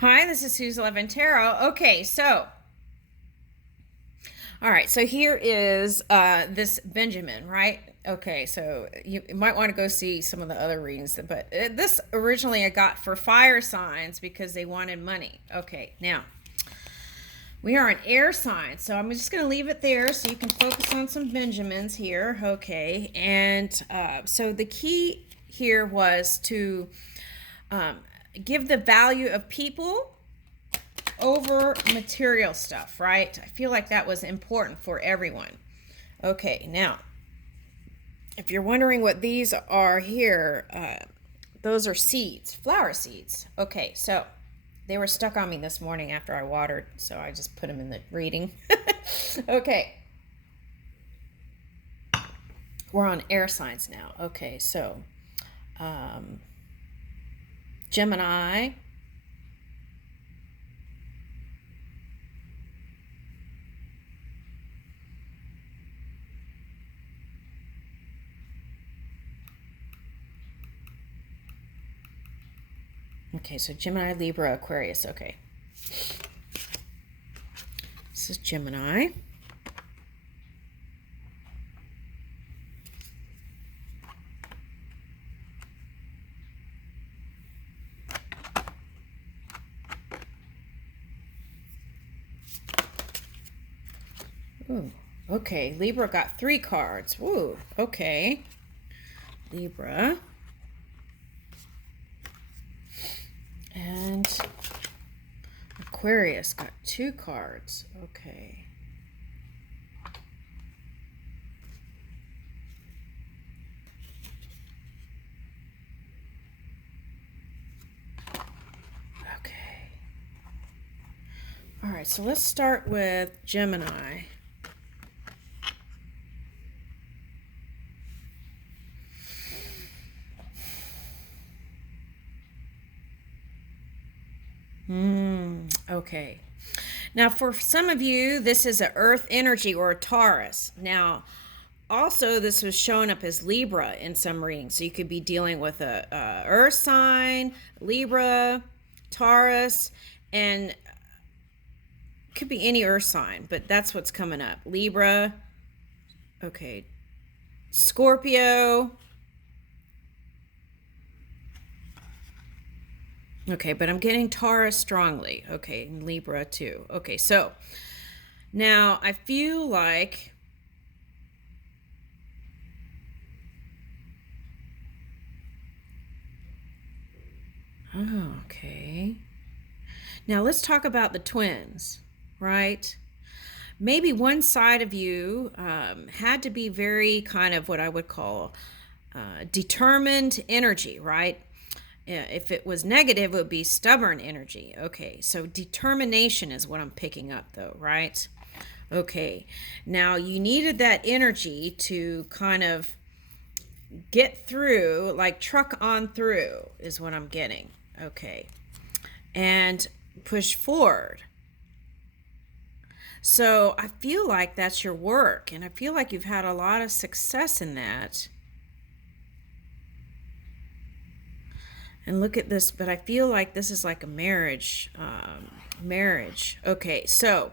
Hi, this is Suze Levin Tarot. Okay, so, all right, so here is this Benjamin, right? Okay, so you might want to go see some of the other readings, but this originally I got for fire signs because they wanted money. Okay, now we are an air sign, so I'm just going to leave it there so you can focus on some Benjamins here. Okay, and so the key here was to give the value of people over material stuff, right? I feel like that was important for everyone. Okay, now, if you're wondering what these are here, those are seeds, flower seeds. Okay, so they were stuck on me this morning after I watered, so I just put them in the reading. Okay, we're on air signs now. Okay, so Gemini, okay, so Gemini, Libra, Aquarius. Okay. This is Gemini. Ooh, okay, Libra got 3 cards. Ooh, okay. Libra. And Aquarius got 2 cards. Okay. Okay. All right, so let's start with Gemini. Okay. Now, for some of you, this is an Earth energy or a Taurus. Now, also, this was showing up as Libra in some readings. So you could be dealing with a Earth sign, Libra, Taurus, and could be any Earth sign, but that's what's coming up. Libra, okay, Scorpio. Okay, but I'm getting Taurus strongly. Okay, and Libra too. Okay, so now I feel like okay. Now let's talk about the twins, right? Maybe one side of you had to be very kind of what I would call determined energy, right? If it was negative, it would be stubborn energy. Okay, so determination is what I'm picking up, though, right? Okay, now you needed that energy to kind of get through, like truck on through, is what I'm getting. Okay, and push forward. So I feel like that's your work, and I feel like you've had a lot of success in that. And look at this, but I feel like this is like a marriage. Okay, so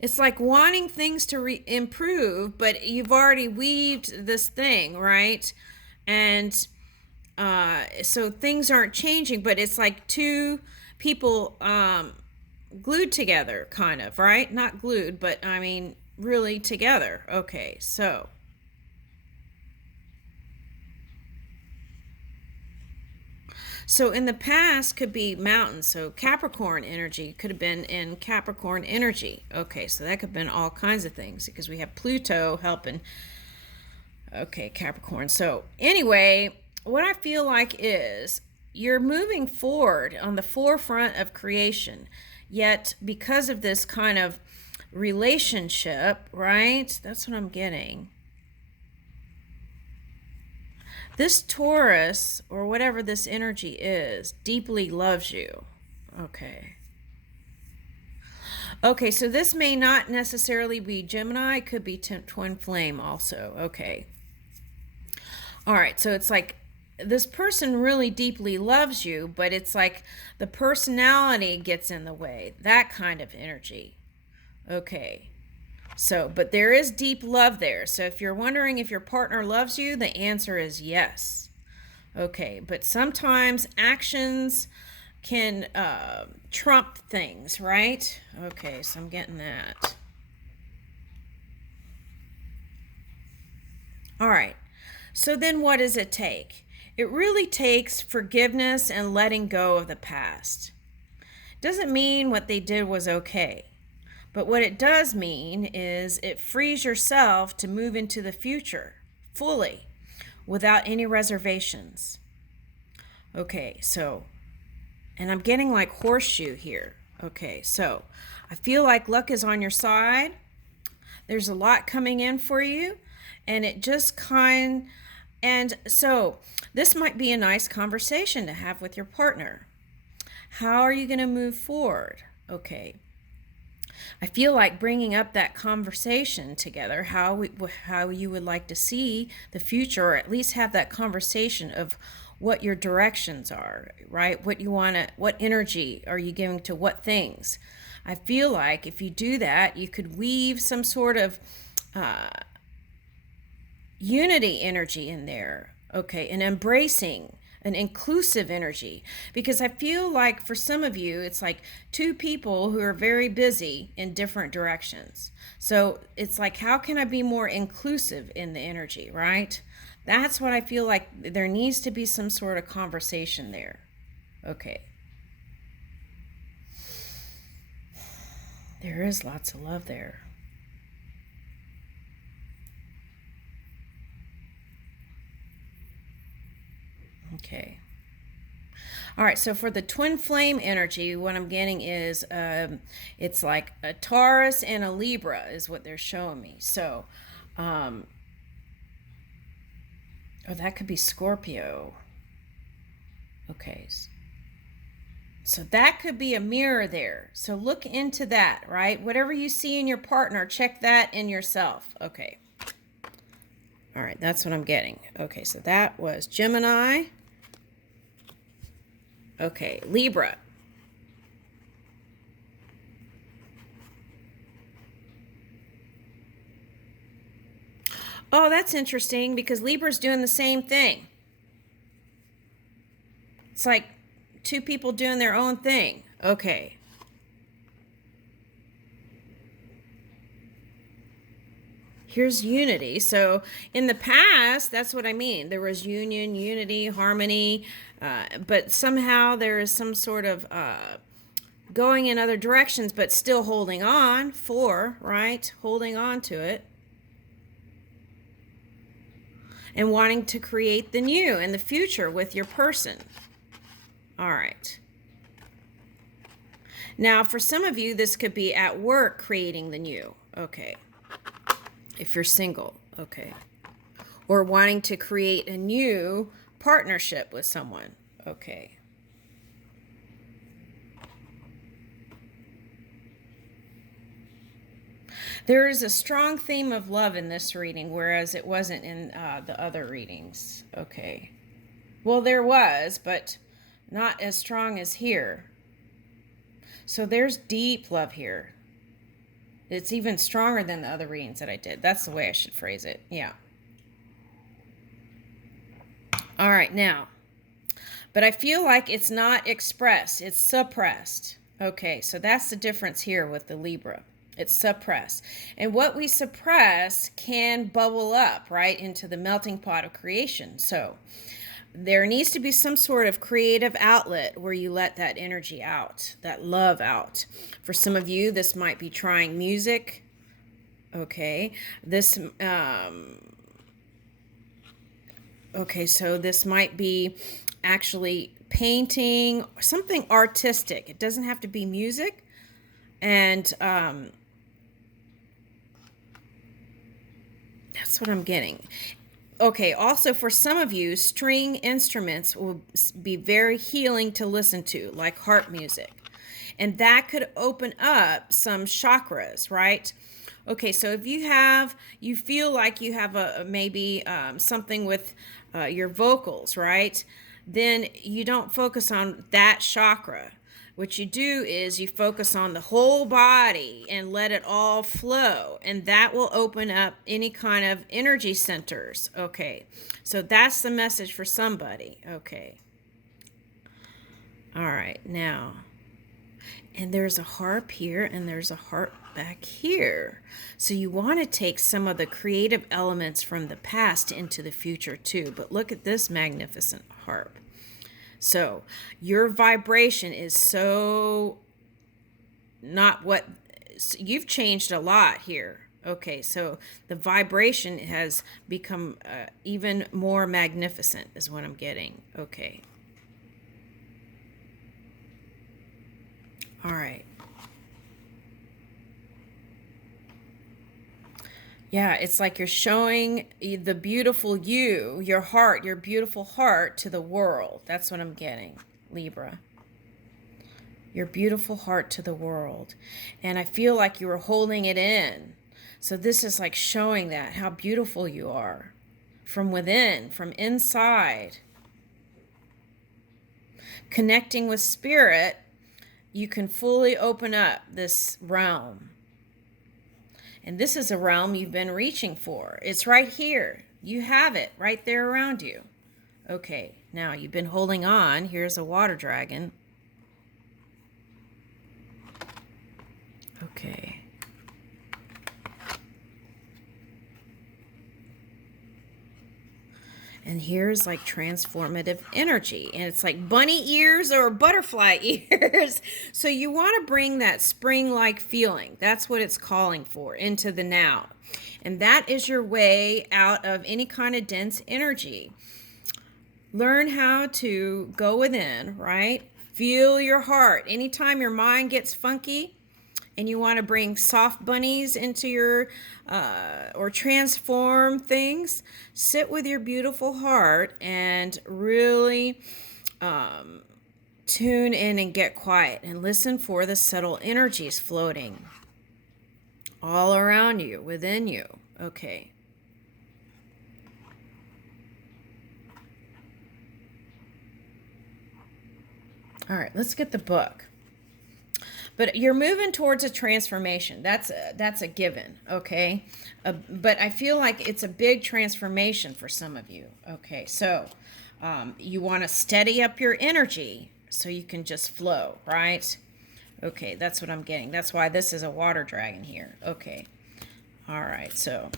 it's like wanting things to improve, but you've already weaved this thing, right? And so things aren't changing, but it's like 2 people glued together, kind of, right? Not glued, but I mean, really together. Okay, so in the past could be mountains. So Capricorn energy could have been in Capricorn energy. Okay, so that could have been all kinds of things because we have Pluto helping. Okay, Capricorn. So anyway, what I feel like is you're moving forward on the forefront of creation. Yet because of this kind of relationship, right? That's what I'm getting. This Taurus, or whatever this energy is, deeply loves you. Okay. Okay, so this may not necessarily be Gemini. It could be twin flame also. Okay. All right, so it's like this person really deeply loves you, but it's like the personality gets in the way, that kind of energy. Okay. So, but there is deep love there. So if you're wondering if your partner loves you, the answer is yes. Okay, but sometimes actions can trump things, right? Okay, so I'm getting that. All right, so then what does it take? It really takes forgiveness and letting go of the past. Doesn't mean what they did was okay. But what it does mean is it frees yourself to move into the future fully without any reservations. Okay, so, and I'm getting like horseshoe here. Okay, so I feel like luck is on your side. There's a lot coming in for you, and it just and so this might be a nice conversation to have with your partner. How are you going to move forward? Okay. I feel like bringing up that conversation together, how you would like to see the future, or at least have that conversation of what your directions are, right? What you want to, what energy are you giving to what things? I feel like if you do that, you could weave some sort of unity energy in there, okay, and embracing an inclusive energy, because I feel like for some of you it's like two people who are very busy in different directions. So it's like, how can I be more inclusive in the energy, right? That's what I feel like. There needs to be some sort of conversation there. Okay, there is lots of love there. Okay. All right, so for the twin flame energy, what I'm getting is it's like a Taurus and a Libra is what they're showing me. So, oh, that could be Scorpio. Okay. So that could be a mirror there. So look into that, right? Whatever you see in your partner, check that in yourself. Okay. All right, that's what I'm getting. Okay, so that was Gemini. Okay, Libra. Oh, that's interesting because Libra's doing the same thing. It's like two people doing their own thing. Okay. Here's unity. So in the past, that's what I mean. There was union, unity, harmony, but somehow there is some sort of going in other directions, but still holding on right? Holding on to it. And wanting to create the new in the future with your person. All right. Now, for some of you, this could be at work creating the new. Okay. If you're single, okay. Or wanting to create a new partnership with someone, okay. There is a strong theme of love in this reading, whereas it wasn't in the other readings, okay. Well, there was, but not as strong as here. So there's deep love here. It's even stronger than the other readings that I did. That's the way I should phrase it. Yeah. All right, now. But I feel like it's not expressed. It's suppressed. Okay, so that's the difference here with the Libra. It's suppressed. And what we suppress can bubble up, right, into the melting pot of creation. So there needs to be some sort of creative outlet where you let that energy out, that love out. For some of you, this might be trying music. Okay. Okay, so this might be actually painting, something artistic. It doesn't have to be music. And that's what I'm getting. Okay, also for some of you, string instruments will be very healing to listen to, like harp music. And that could open up some chakras, right? Okay, so if you feel like you have maybe something with your vocals, right? Then you don't focus on that chakra. What you do is you focus on the whole body and let it all flow, and that will open up any kind of energy centers. Okay, so that's the message for somebody. Okay, all right, now, and there's a harp here and there's a harp back here. So you want to take some of the creative elements from the past into the future too. But look at this magnificent harp. So your vibration is so not what you've changed a lot here. Okay, so the vibration has become even more magnificent is what I'm getting. Okay. All right. Yeah, it's like you're showing the beautiful you, your heart, your beautiful heart to the world. That's what I'm getting, Libra. Your beautiful heart to the world. And I feel like you were holding it in. So this is like showing that, how beautiful you are from within, from inside. Connecting with spirit, you can fully open up this realm. And this is a realm you've been reaching for. It's right here. You have it right there around you. Okay, now you've been holding on. Here's a water dragon. Okay. And here's like transformative energy. And it's like bunny ears or butterfly ears. So you want to bring that spring-like feeling. That's what it's calling for, into the now. And that is your way out of any kind of dense energy. Learn how to go within, right? Feel your heart. Anytime your mind gets funky, and you want to bring soft bunnies into your, or transform things, sit with your beautiful heart and really tune in and get quiet and listen for the subtle energies floating all around you, within you. Okay. All right, let's get the book. But you're moving towards a transformation. That's a given, okay? But I feel like it's a big transformation for some of you. Okay, so you want to steady up your energy so you can just flow, right? Okay, that's what I'm getting. That's why this is a water dragon here. Okay, all right, so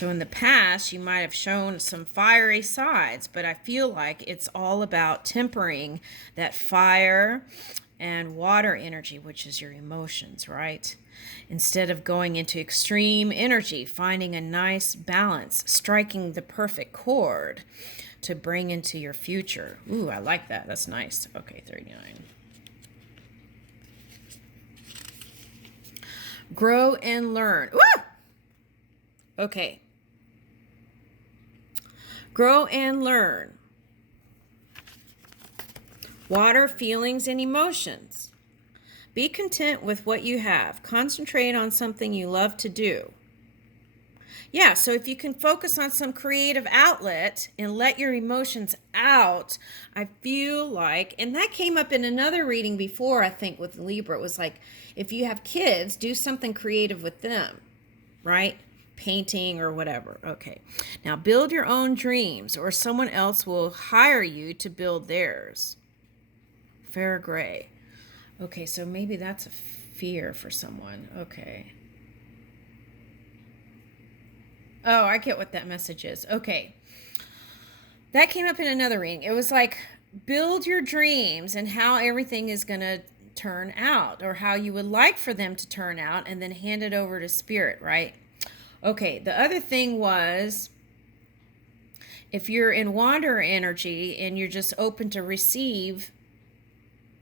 in the past, you might have shown some fiery sides, but I feel like it's all about tempering that fire and water energy, which is your emotions, right? Instead of going into extreme energy, finding a nice balance, striking the perfect chord to bring into your future. Ooh, I like that. That's nice. Okay, 39. Grow and learn. Woo! Okay. Grow and learn. Water, feelings, and emotions. Be content with what you have. Concentrate on something you love to do. Yeah, so if you can focus on some creative outlet and let your emotions out, I feel like, and that came up in another reading before, I think, with Libra. It was like, if you have kids, do something creative with them, right? Painting or whatever. Okay. Now build your own dreams, or someone else will hire you to build theirs. Fair gray. Okay, so maybe that's a fear for someone. Okay. Oh, I get what that message is. Okay. That came up in another reading. It was like, build your dreams and how everything is going to turn out, or how you would like for them to turn out, and then hand it over to spirit, right? Okay, the other thing was, if you're in wanderer energy and you're just open to receive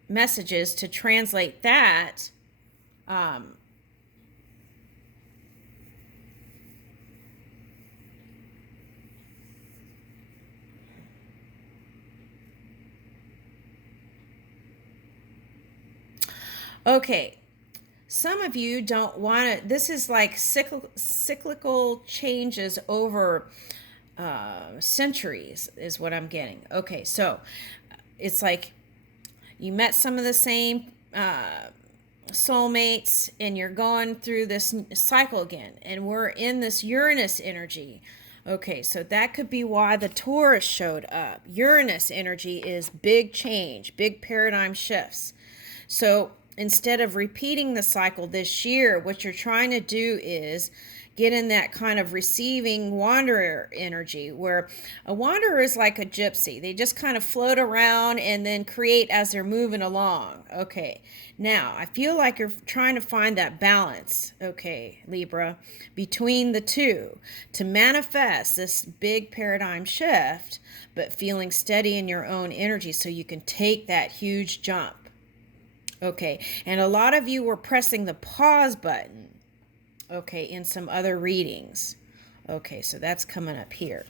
messages, to translate that, okay, some of you don't want to, this is like cyclical changes over centuries is what I'm getting. Okay, so it's like you met some of the same soulmates and you're going through this cycle again, and we're in this Uranus energy. Okay, so that could be why the Taurus showed up. Uranus energy is big change, big paradigm shifts. So instead of repeating the cycle this year, what you're trying to do is get in that kind of receiving wanderer energy, where a wanderer is like a gypsy. They just kind of float around and then create as they're moving along. Okay, now I feel like you're trying to find that balance, okay, Libra, between the two to manifest this big paradigm shift, but feeling steady in your own energy so you can take that huge jump. Okay, and a lot of you were pressing the pause button, okay, in some other readings. Okay, so that's coming up here.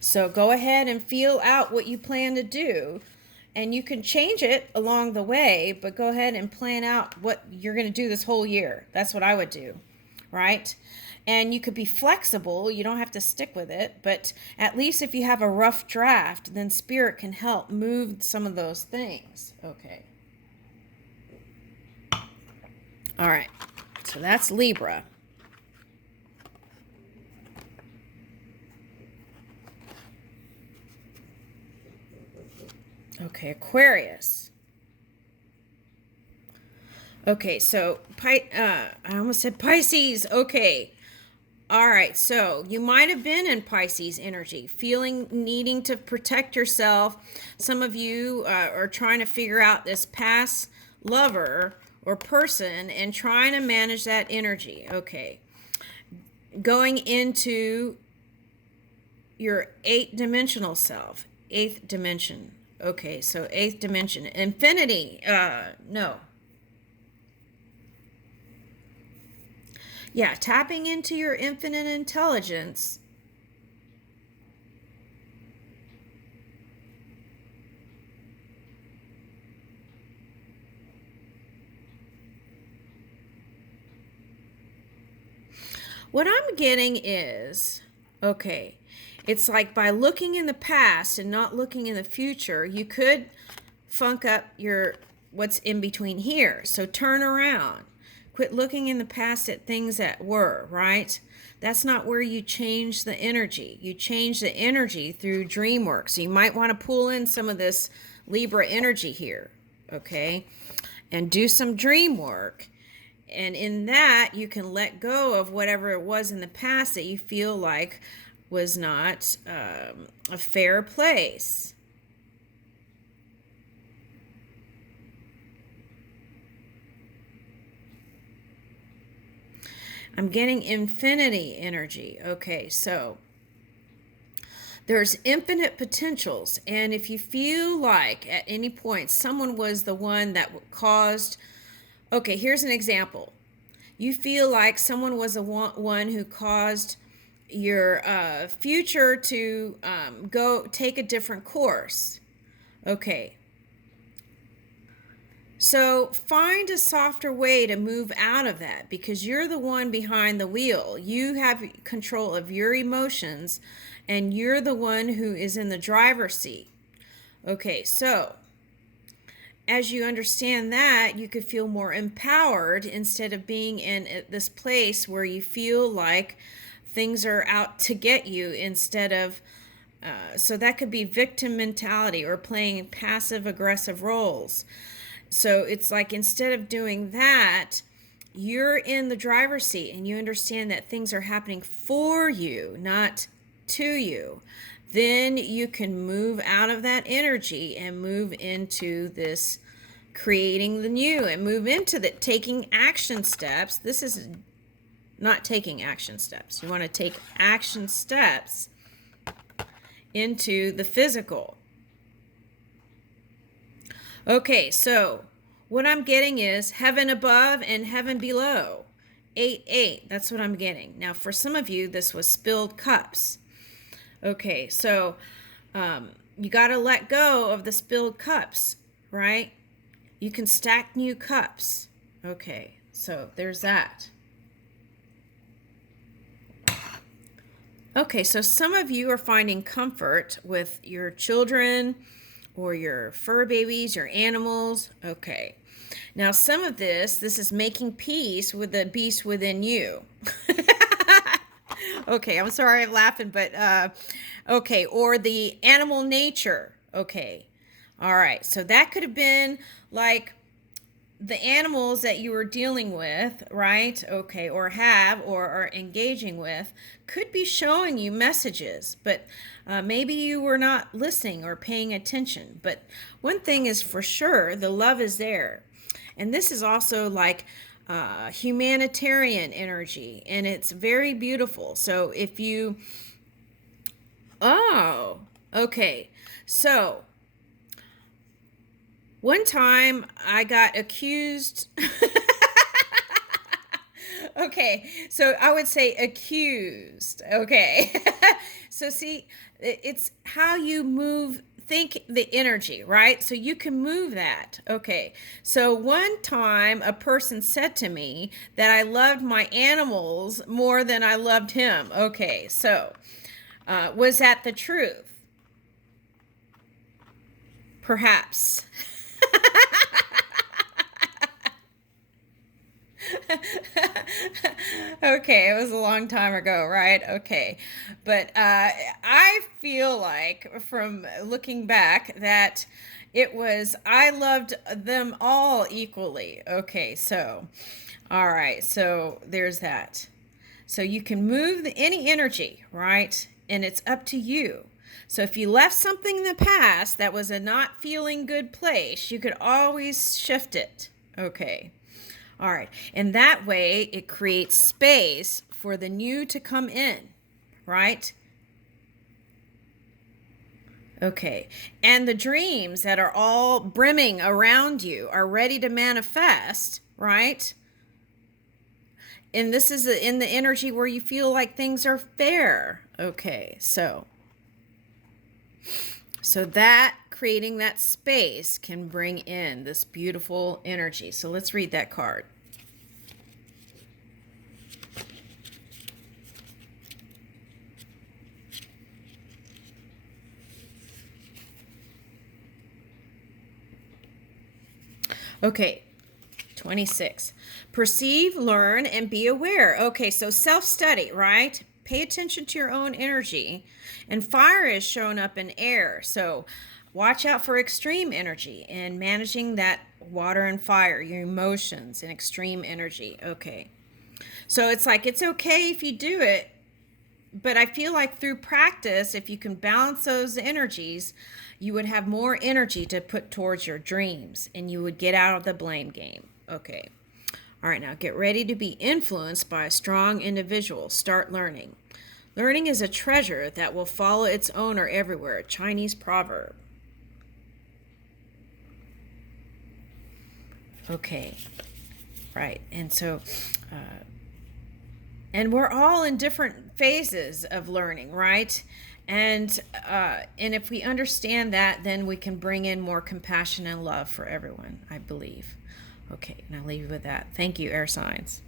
So go ahead and feel out what you plan to do, and you can change it along the way, but go ahead and plan out what you're going to do this whole year. That's what I would do, right? And you could be flexible. You don't have to stick with it, but at least if you have a rough draft, then Spirit can help move some of those things. Okay. All right. So that's Libra. Okay, Aquarius. Okay, so I almost said Pisces. Okay. All right, so you might have been in Pisces energy, feeling needing to protect yourself. Some of you are trying to figure out this past lover or person and trying to manage that energy. Okay. Going into your 8th-dimensional self. 8th dimension. Okay, so 8th dimension. Infinity. No. Yeah, tapping into your infinite intelligence. What I'm getting is, okay, it's like by looking in the past and not looking in the future, you could funk up your what's in between here. So turn around. Quit looking in the past at things that were, right? That's not where you change the energy. You change the energy through dream work. So you might want to pull in some of this Libra energy here, okay? And do some dream work. And in that, you can let go of whatever it was in the past that you feel like was not a fair place. I'm getting infinity energy. Okay, so there's infinite potentials. And if you feel like at any point someone was the one that caused, okay, here's an example. You feel like someone was the one who caused your future to go take a different course. Okay. So find a softer way to move out of that, because you're the one behind the wheel. You have control of your emotions, and you're the one who is in the driver's seat. Okay, so as you understand that, you could feel more empowered instead of being in this place where you feel like things are out to get you instead of, so that could be victim mentality or playing passive aggressive roles. So it's like instead of doing that, you're in the driver's seat and you understand that things are happening for you, not to you. Then you can move out of that energy and move into this creating the new and move into the taking action steps. This is not taking action steps. You want to take action steps into the physical. Okay, so what I'm getting is heaven above and heaven below. 8-8, that's what I'm getting. Now, for some of you, this was spilled cups. Okay, so you got to let go of the spilled cups, right? You can stack new cups. Okay, so there's that. Okay, so some of you are finding comfort with your children or your fur babies, your animals. Okay. Now, some of this is making peace with the beast within you. Okay, I'm sorry I'm laughing, but okay, or the animal nature. Okay. All right. So that could have been like the animals that you were dealing with, right? Okay, or have or are engaging with could be showing you messages, but maybe you were not listening or paying attention. But one thing is for sure, the love is there. And this is also like humanitarian energy, and it's very beautiful. So if you, oh, okay. So one time I got accused. Okay, so I would say accused. Okay. So see, it's how you move, think the energy, right? So you can move that. Okay. So one time a person said to me that I loved my animals more than I loved him. Okay. So was that the truth? Perhaps. Okay, it was a long time ago, right? Okay. But I feel like from looking back that it was, I loved them all equally. Okay, so, all right, so there's that. So you can move any energy, right? And it's up to you. So if you left something in the past that was a not feeling good place, you could always shift it. Okay. All right. And that way it creates space for the new to come in, right? Okay. And the dreams that are all brimming around you are ready to manifest, right? And this is in the energy where you feel like things are fair. Okay. So that creating that space can bring in this beautiful energy. So let's read that card. Okay, 26. Perceive, learn, and be aware. Okay, so self-study, right? Pay attention to your own energy. And fire is shown up in air. So watch out for extreme energy and managing that water and fire, your emotions and extreme energy. Okay. So it's like, it's okay if you do it, but I feel like through practice, if you can balance those energies, you would have more energy to put towards your dreams and you would get out of the blame game. Okay. All right, now get ready to be influenced by a strong individual. Start learning. Learning is a treasure that will follow its owner everywhere. A Chinese proverb. Okay. Right. And so, and we're all in different phases of learning, right? And if we understand that, then we can bring in more compassion and love for everyone, I believe. Okay, and I'll leave you with that. Thank you, Airsigns.